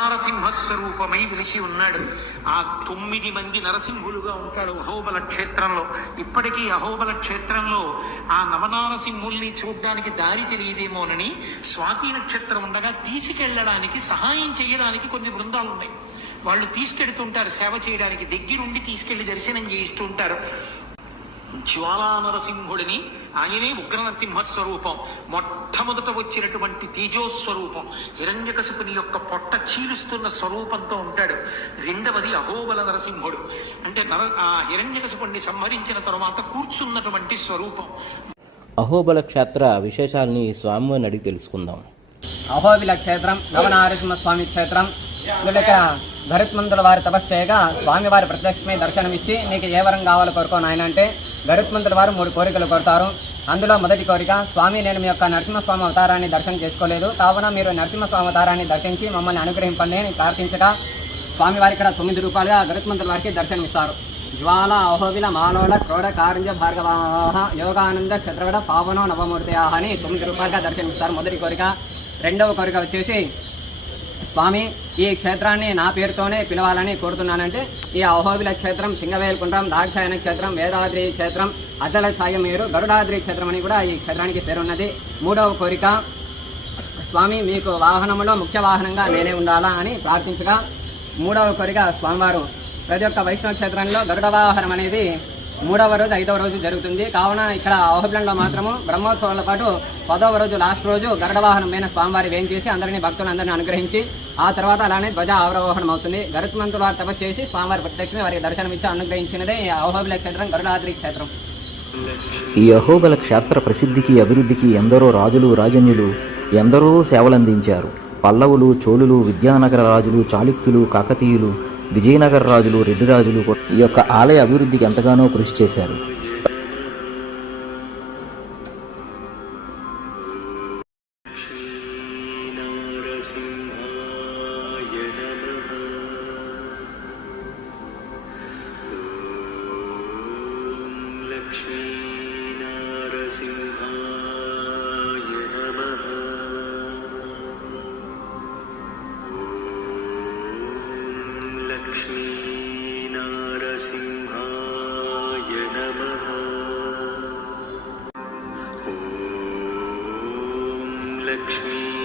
నరసింహస్వరూపమై వెలిసి ఉన్నాడు. ఆ తొమ్మిది మంది నరసింహులుగా ఉంటాడు అహోబల క్షేత్రంలో. ఇప్పటికీ అహోబల క్షేత్రంలో ఆ నవనారసింహుల్ని చూడ్డానికి దారి తెలియదేమోనని స్వాతి నక్షత్రం ఉండగా తీసుకెళ్ళడానికి సహాయం చేయడానికి కొన్ని బృందాలు ఉన్నాయి వాళ్ళు తీసుకెడుతుంటారు సేవ చేయడానికి దగ్గరుండి తీసుకెళ్ళి దర్శనం చేయిస్తుంటారు. జ్వాలా నరసింహుడిని ఆయనే ఉగ్ర నరసింహ స్వరూపం మొట్టమొదట వచ్చినటువంటి తేజోస్వరూపం. హిరణ్యకశిపుని యొక్క పొట్ట చీలుస్తున్న స్వరూపంతో ఉంటాడు రెండవది అహోబల నరసింహుడు. అంటే నర ఆ హిరణ్యకశిపుణ్ణి సంహరించిన తరువాత కూర్చున్నటువంటి స్వరూపం. అహోబల క్షేత్ర విశేషాలని స్వామివారిని అడిగి తెలుసుకుందాం. అహోబిల క్షేత్రం నవనారసింహ స్వామి క్షేత్రం ఇక్కడ గరుత్మంతుల వారి తపస్సు చేయగా స్వామివారి ప్రత్యక్షమై దర్శనమిచ్చి నీకు ఏ వరం కావాలో కోరుకో నాయన అంటే గరుత్మంతుల వారు మూడు కోరికలు కోరుతారు. అందులో మొదటి కోరిక స్వామి నేను మీ యొక్క నరసింహస్వామి అవతారాన్ని దర్శనం చేసుకోలేదు. కావున మీరు నరసింహస్వామి అవతారాన్ని దర్శించి మమ్మల్ని అనుగ్రహింపండి అని ప్రార్థించగా స్వామివారి ఇక్కడ తొమ్మిది రూపాయలుగా గరుత్మంతుల వారికి దర్శనమిస్తారు జ్వాల అహోవిల మాలోల క్రోడ కారంజ భార్గవాహ యోగానంద చంద్రగడ పావనో నవమూర్తి అని తొమ్మిది రూపాయలుగా దర్శనమిస్తారు. మొదటి కోరిక. రెండవ కోరిక వచ్చేసి స్వామి ఈ క్షేత్రాన్ని నా పేరుతోనే పిలవాలని కోరుతున్నానంటే ఈ అహోబిల క్షేత్రం సింగవేల్కుంట్రం దాక్షాయన క్షేత్రం వేదాద్రి క్షేత్రం అచల మీరు గరుడాద్రి క్షేత్రం అని కూడా ఈ క్షేత్రానికి పేరున్నది. మూడవ కోరిక స్వామి మీకు వాహనంలో ముఖ్య వాహనంగా నేనే ఉండాలా అని ప్రార్థించగా మూడవ కోరిక స్వామివారు ప్రతి ఒక్క వైష్ణవ క్షేత్రంలో గరుడ వాహనం అనేది మూడవ రోజు ఐదవ రోజు జరుగుతుంది. కావున ఇక్కడ ఓహబ్లంలో మాత్రము బ్రహ్మోత్సవాల పాటు పదవ రోజు లాస్ట్ రోజు గరుడవాహనం మీద స్వామివారి వేం చేసి అందరినీ భక్తులందరినీ అనుగ్రహించి ఆ తర్వాత అలానే ధ్వజ అవరోహణం అవుతుంది. గరుత్మంతుల వారు తపస్సు చేసి స్వామివారి ప్రత్యక్షమే వారికి దర్శనం ఇచ్చి అనుగ్రహించినదే ఈ అహోబిల క్షేత్రం గరుడాద్రి క్షేత్రం. ఈ అహోబల క్షేత్ర ప్రసిద్ధికి అభివృద్ధికి ఎందరో రాజులు రాజన్యులు ఎందరో సేవలందించారు. పల్లవులు చోళులు విద్యానగర రాజులు చాళుక్యులు కాకతీయులు విజయనగర రాజులు రెడ్డి రాజులు ఈ యొక్క ఆలయ అభివృద్ధికి ఎంతగానో కృషి చేశారు. लक्ष्मीनारसिंहाय नमः ॐ लक्ष्मीनारसिंहाय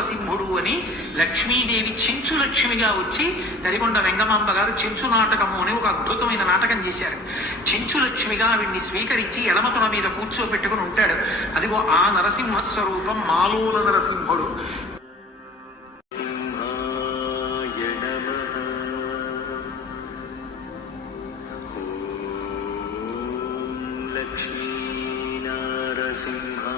నరసింహుడు అని లక్ష్మీదేవి చెంచు లక్ష్మిగా వచ్చి దరిగొండ వెంగమాంబ గారు చెంచు నాటకము అని ఒక అద్భుతమైన నాటకం చేశారు. చెంచు లక్ష్మిగా ఆవిడ్ని స్వీకరించి ఎడమతుల మీద కూర్చోబెట్టుకుని ఉంటాడు. అదిగో ఆ నరసింహ స్వరూపం మాలోల నరసింహుడు. సింహ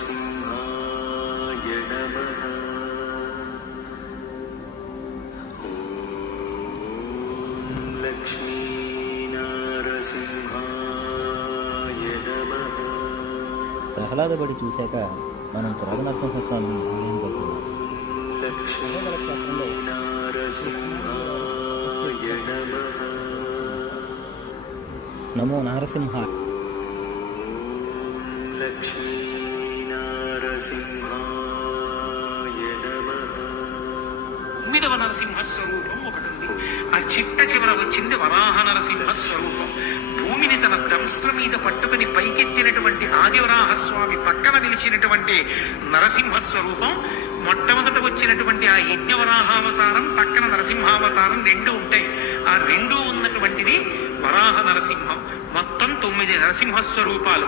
लक्ष्मीनारसिंहाय नमः ॐ लक्ष्मीनारसिंहाय नमः ప్రహ్లాదబడి చూశాక మనం పురాణ నరసింహస్వామి ఆలయం వెళ్తున్నాం लक्ष्मीनारसिंहाय नमः నమో నారసింహ लक्ष्मीनारसिंहाय తొమ్మిదవ నరసింహ స్వరూపం ఒకటి ఉంది ఆ చిట్ట చివర వచ్చింది వరాహ నరసింహ స్వరూపం భూమిని తన దంస్త్ర మీద పట్టుకుని పైకెత్తినటువంటి ఆదివరాహ స్వామి పక్కన నిలిచినటువంటి నరసింహ స్వరూపం మొట్టమొదట వచ్చినటువంటి ఆ యజ్ఞవరాహావతారం పక్కన నరసింహావతారం రెండు ఉంటాయి. ఆ రెండు ఉన్నటువంటిది వరాహ నరసింహం. మొత్తం తొమ్మిది నరసింహ స్వరూపాలు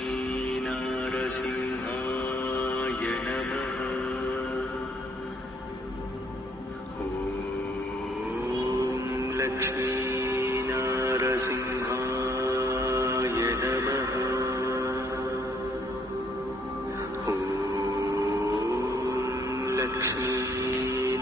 लक्ष्मी श्रीनारसिंहाय नमः। ॐ लक्ष्मीनारसिंह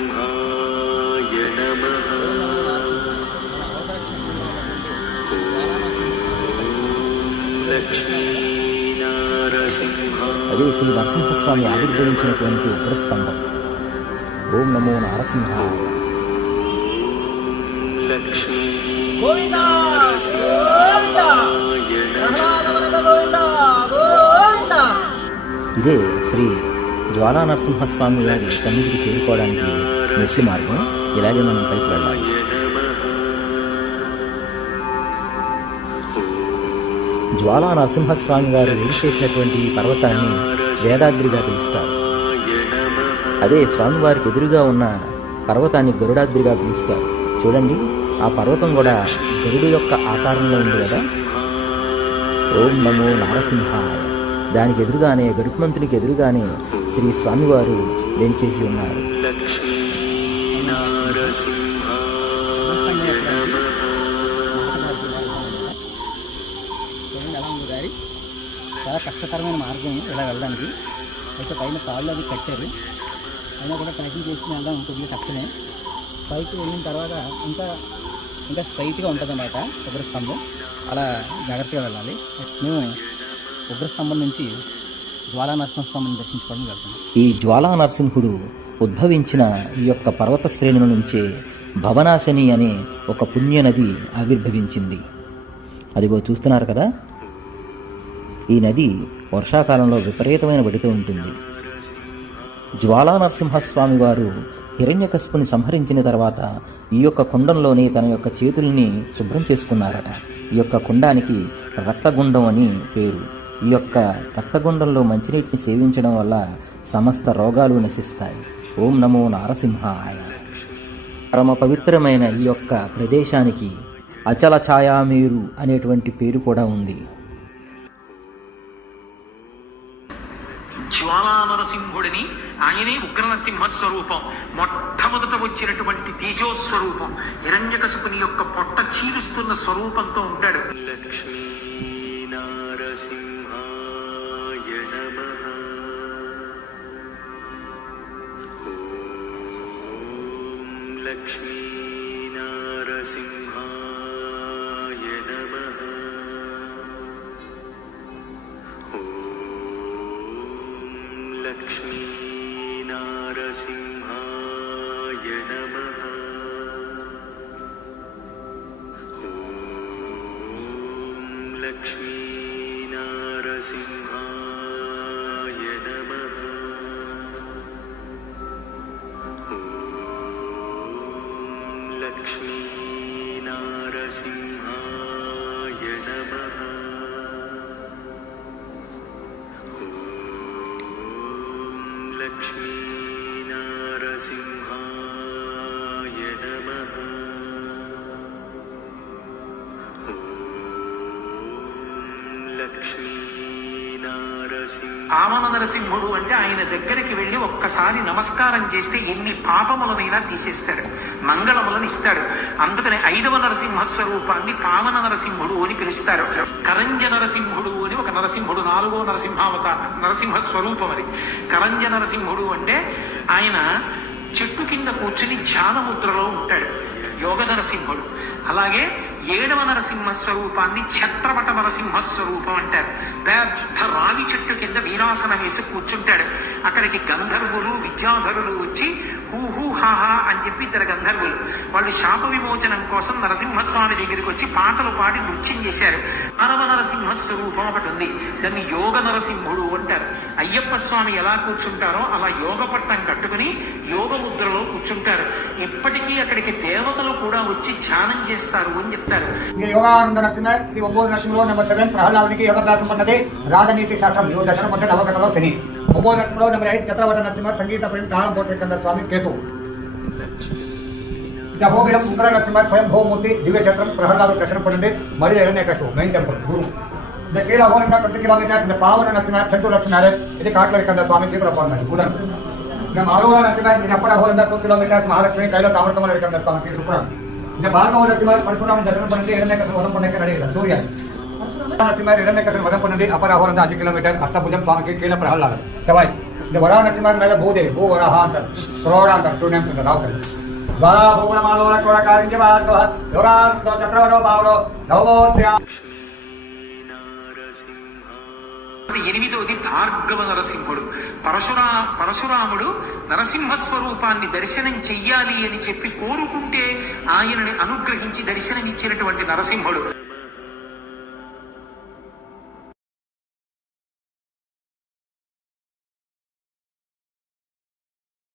అదే శ్రీ నరసింహస్వామి ఆవిర్భవించినటువంటి ఉగ్రస్తంభం. ఓం నమో నరసింహ. ఇదే శ్రీ జ్వాలా నరసింహస్వామి వారి సన్నిధికి చేరుకోవడానికి మెస్సి మార్గం. ఇలాగే మనం పైకి వెళ్ళాలి. జ్వాలా నరసింహస్వామి వారు వేడి చేసినటువంటి ఈ పర్వతాన్ని వేదాద్రిగా పిలుస్తారు. అదే స్వామివారికి ఎదురుగా ఉన్న పర్వతాన్ని గరుడాద్రిగా పిలుస్తారు. చూడండి ఆ పర్వతం కూడా గరుడు యొక్క ఆకారంలో ఉంది కదా? ఓం నమో నారసింహాయ. దానికి ఎదురుగానే గరుత్మంతునికి ఎదురుగానే శ్రీ స్వామివారు వెంచేసి ఉన్నారు. కష్టతరమైన మార్గం ఇలా వెళ్ళడానికి. అయితే పైన కాళ్ళు అది కట్టారు. అయినా కూడా ట్రెక్కింగ్ చేసుకుని వెళ్దాం కొద్దిగా కష్టమే. పైకి వెళ్ళిన తర్వాత ఇంకా ఇంకా స్ట్రైట్గా ఉంటుంది అన్నమాట ఉగ్రస్తంభం. అలా జాగ్రత్తగా వెళ్ళాలి. మేము ఉగ్రస్తంభం నుంచి జ్వాలా నరసింహస్వామిని దర్శించుకోవడానికి వెళ్తాం ఈ జ్వాలా నరసింహుడు ఉద్భవించిన ఈ యొక్క పర్వత శ్రేణుల నుంచే భవనాశని అనే ఒక పుణ్యనది ఆవిర్భవించింది. అదిగో చూస్తున్నారు కదా ఈ నది వర్షాకాలంలో విపరీతమైన వడితో ఉంటుంది. జ్వాలా నరసింహస్వామి వారు హిరణ్యకశుపుని సంహరించిన తర్వాత ఈ యొక్క కుండంలోని తన యొక్క చేతుల్ని శుభ్రం చేసుకున్నారట. ఈ యొక్క కుండానికి రక్తగుండం అని పేరు. ఈ యొక్క రక్తగుండంలో మంచినీటిని సేవించడం వల్ల సమస్త రోగాలు నశిస్తాయి. ఓం నమో నారసింహాయ. పరమ పవిత్రమైన ఈ యొక్క ప్రదేశానికి అచల ఛాయామీరు అనేటువంటి పేరు కూడా ఉంది. జ్వాలా నరసింహుడిని ఆయనే ఉగ్రనరసింహ స్వరూపం మొట్టమొదట వచ్చినటువంటి తేజో స్వరూపం యొక్క పొట్ట చీలుస్తున్న స్వరూపంతో ఉంటాడు. లక్ష్మి ఆమన నరసింహుడు అంటే ఆయన దగ్గరికి వెళ్ళి ఒక్కసారి నమస్కారం చేస్తే ఎన్ని పాపములనైనా తీసేస్తాడు మంగళములను ఇస్తాడు. అందుకని ఐదవ నరసింహ స్వరూపాన్ని పావన నరసింహుడు అని పిలుస్తారు. కరంజ నరసింహుడు అని ఒక నరసింహుడు నాలుగో నరసింహావతార నరసింహ స్వరూపం అది. కరంజ నరసింహుడు అంటే ఆయన చెట్టు కింద కూర్చుని ధ్యానముద్రలో ఉంటాడు యోగ నరసింహుడు. అలాగే ఏడవ నరసింహ స్వరూపాన్ని ఛత్రపట నరసింహ స్వరూపం అంటారు పెద్ద రావి చెట్టు కింద వీరాసనం వేసి కూర్చుంటాడు. అక్కడికి గంధర్వులు విద్యాధరులు వచ్చి హూహూ అని చెప్పి ఇద్దరు గంధర్వులు వాళ్ళు శాప విమోచనం కోసం నరసింహస్వామి దగ్గరికి వచ్చి పాటలు పాడి నృత్యం చేశారు మానవ నరసింహ స్వరూపం ఒకటి ఉంది దాన్ని యోగ నరసింహుడు అంటారు అయ్యప్ప స్వామి ఎలా కూర్చుంటారో అలా యోగ పట్టం కట్టుకుని యోగ ముద్రలో కూర్చుంటారు ఇప్పటికీ అక్కడికి దేవతలు కూడా వచ్చి ధ్యానం చేస్తారు అని చెప్తారు இங்கே யோகானந்த நரசிம்மர் இது ஒவ்வொரு நரசிம்மரும் நம்ம செவன் பிரகலாதனுக்கு யோகாபியாசம் பண்ணது ராஜநீதி சாஸ்திரம் இவர் தர்சனம் பண்ண நவகட்டளோ சனி ஒவ்வொரு நரசிம்மரும் நம்ம ஐந்து சத்திரவர்த்த நரசிம்மர் சங்கீத படி தாளம் போட்டிருக்கிற சுவாமி கேது இந்த கோவிலம் சுந்தர நரசிம்மர் ஸ்வயம் கோமூர்த்தி திவ்ய சத்திரம் பிரகலாத தர்சனம் பண்ணது மரிய இரண்ய கட்டு மெயின் டெம்பிள் குரு இந்த கீழே கோவிலம் பத்து கிலோமீட்டர் இந்த பாவன நரசிம்மர் செந்து லட்சுமர் இது காட்டில் இருக்கின்ற சுவாமி தீவிர பாருங்க உடன் இந்த அறுபது நரசிம்மர் இது அப்பட கோவிலம் டூ கிலோமீட்டர் மகாலட்சுமி கையில தாமிரத்தமல் இருக்கின்ற சுவாமி சுப்ரம் இந்த பார்கவ நரசிம்மர் பரசுராம தர்சனம் பண்ணிட்டு இரண்டே கட்டு வதம் பண்ண ನಡೆಯಿಲ್ಲ ಸೂರ್ಯ ನರಸಿಂಹರ್ ಎರಡನೇ ಕಟ್ಟು ವದಂ ಪನ್ನಡಿ वड़ा नटन बाद मेरा भू दे भू वरा हाथ करोड़ा अंतर टू नेम्स ఎనిమిదవది భార్గవ నరసింహుడు పరశురా పరశురాముడు నరసింహ స్వరూపాన్ని దర్శనం చెయ్యాలి అని చెప్పి కోరుకుంటే ఆయనని అనుగ్రహించి దర్శనమిచ్చినటువంటి నరసింహుడు.